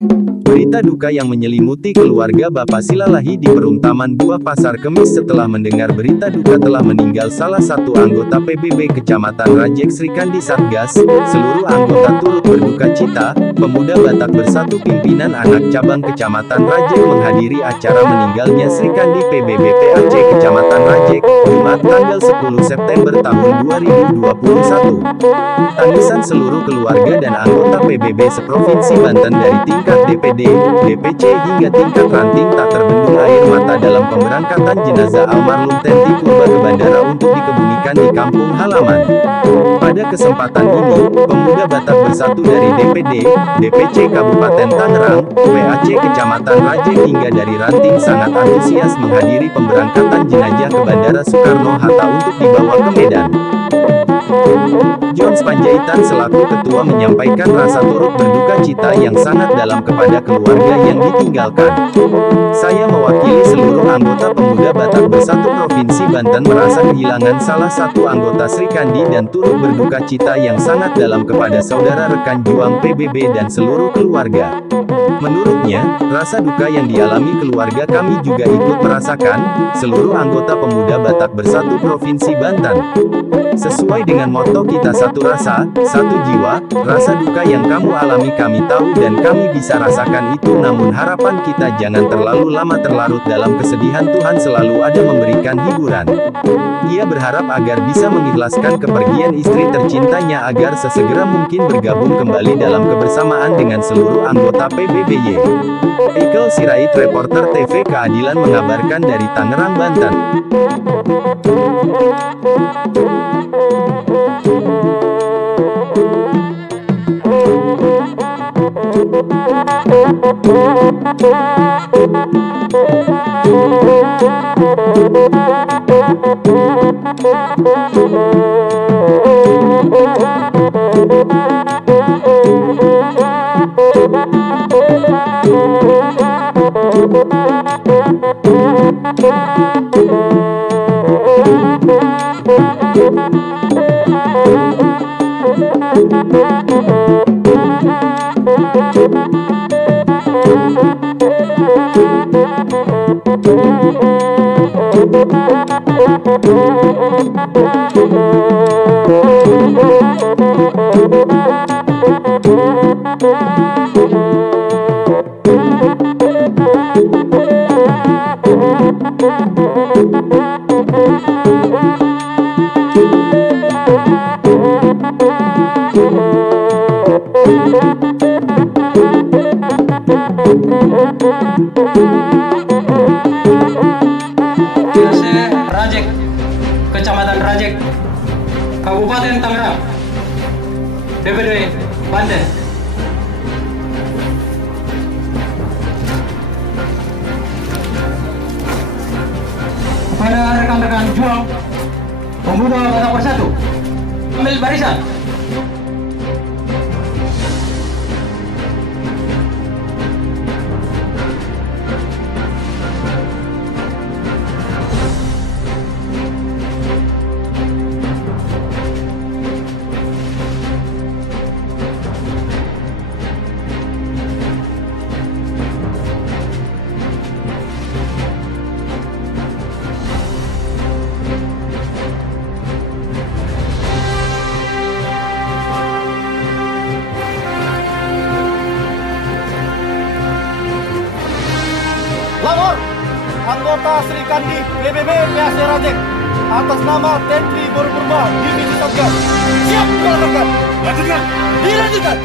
Berita duka yang menyelimuti keluarga Bapak Silalahi di Perum Taman Buah Pasar Kemis setelah mendengar berita duka telah meninggal salah satu anggota PBB Kecamatan Rajek Srikandi Satgas. Seluruh anggota turut berduka cita. Pemuda Batak Bersatu pimpinan anak cabang Kecamatan Rajek menghadiri acara meninggalnya Srikandi PBB PAC Kecamatan Rajek, Jumat tanggal 10 September tahun 2021. Tangisan seluruh keluarga dan anggota PBB seprovinsi Banten dari tingkat DPD, DPC hingga tingkat ranting tak terbendung air mata dalam pemberangkatan jenazah almarhum Tenti Purba ke bandara untuk dikebumikan di kampung halaman. Pada kesempatan ini, pemuda Batak Bersatu dari DPD, DPC Kabupaten Tangerang, PAC Kecamatan Rajek hingga dari ranting sangat antusias menghadiri pemberangkatan jenazah ke Bandara Soekarno-Hatta untuk dibawa ke Medan. John Panjaitan selaku ketua menyampaikan rasa turut berduka cita yang sangat dalam kepada keluarga yang ditinggalkan. Saya mewakili seluruh anggota pemuda Batak Bersatu Provinsi Banten merasa kehilangan salah satu anggota Srikandi dan turut berduka cita yang sangat dalam kepada saudara rekan juang PBB dan seluruh keluarga. Menurutnya, rasa duka yang dialami keluarga kami juga ikut merasakan, seluruh anggota pemuda Batak Bersatu Provinsi Banten. Sesuai dengan moto kita satu rasa, satu jiwa, rasa duka yang kamu alami kami tahu dan kami bisa rasakan itu namun harapan kita jangan terlalu lama terlarut dalam kesedihan Tuhan selalu ada memberikan hiburan. Ia berharap agar bisa mengikhlaskan kepergian istri tercintanya agar sesegera mungkin bergabung kembali dalam kebersamaan dengan seluruh anggota PBBY. Iqbal Sirait reporter TV Keadilan mengabarkan dari Tangerang, Banten. Rajek, Kecamatan Rajek, Kabupaten Tangerang, DPD Banten. Kepada rekan-rekan juang pemuda Batak Bersatu, ambil barisan. Lapor, anggota Srikandi PBB PAC Rajek atas nama Tentri Purba Divisi Satgas. Siap dilakukan. Lanjutkan. Dilanjutkan.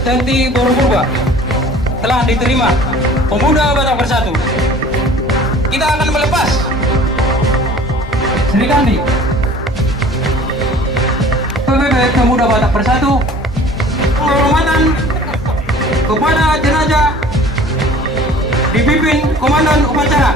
TNI Borpurba telah diterima Pemuda Batak Bersatu. Kita akan melepas Sri Kandi PBB Pemuda Batak Bersatu. Penghormatan kepada jenazah dipimpin Komandan Upacara